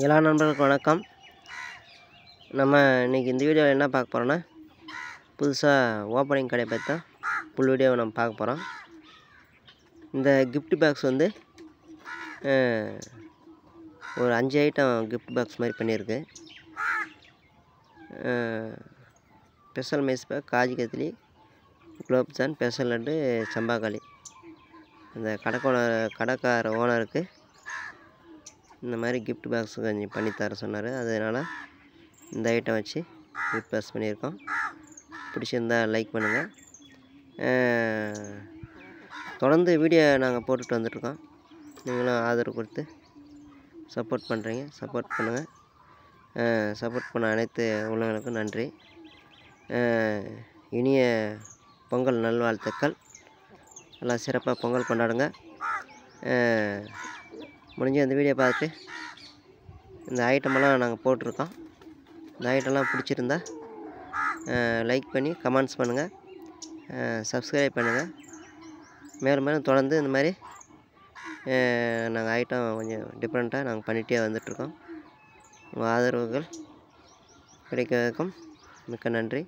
எல்லா நண்பர்களுக்கும் வணக்கம். நம்ம இன்றைக்கி இந்த வீடியோவில் என்ன பார்க்க போகிறோன்னா, புதுசாக ஓப்பனிங் கடை பற்றி தான் ஃபுல் வீடியோவை நம்ம பார்க்க போகிறோம். இந்த கிஃப்ட் பாக்ஸ் வந்து ஒரு 5 ஐட்டம் கிஃப்ட் பாக்ஸ் மாதிரி பண்ணியிருக்கு. ஸ்பெஷல் மைஸ் பேக், காஜி கத்திலி, குலோப்ஜான், ஸ்பெஷல் லட்டு, சம்பாக்காளி. இந்த கடைக்கார ஓனருக்கு இந்த மாதிரி கிஃப்ட் பாக்ஸ் கொஞ்சம் பண்ணித்தர சொன்னார். அதனால் இந்த ஐட்டம் வச்சு கிஃப்ட் பாக்ஸ் பண்ணியிருக்கோம். பிடிச்சிருந்தால் லைக் பண்ணுங்கள். தொடர்ந்து வீடியோ நாங்கள் போட்டுட்டு வந்துட்ருக்கோம். நீங்களும் ஆதரவு கொடுத்து சப்போர்ட் பண்ணுறீங்க. சப்போர்ட் பண்ணுங்கள். சப்போர்ட் பண்ண அனைத்து உள்ளவங்களுக்கும் நன்றி. இனிய பொங்கல் நல்வாழ்த்துக்கள். எல்லாம் சிறப்பாக பொங்கல் கொண்டாடுங்க. முடிஞ்ச இந்த வீடியோ பார்த்துட்டு இந்த ஐட்டமெல்லாம் நாங்கள் போட்டிருக்கோம். இந்த ஐட்டம்லாம் பிடிச்சிருந்தா லைக் பண்ணி கமெண்ட்ஸ் பண்ணுங்கள், சப்ஸ்கிரைப் பண்ணுங்கள். மேலும் மேலும் தொடர்ந்து இந்த மாதிரி நாங்கள் ஐட்டம் கொஞ்சம் டிஃப்ரெண்ட்டாக நாங்கள் பண்ணிகிட்டே வந்துட்ருக்கோம். உங்கள் ஆதரவுகள் கிடைக்கிறதுக்கும் மிக்க நன்றி.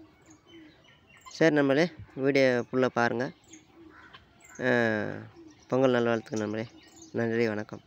சரி நம்மளே வீடியோ ஃபுல்லாக பாருங்கள். பொங்கல் நல்வாழ்த்துக்கள் நம்மளே. நன்றி, வணக்கம்.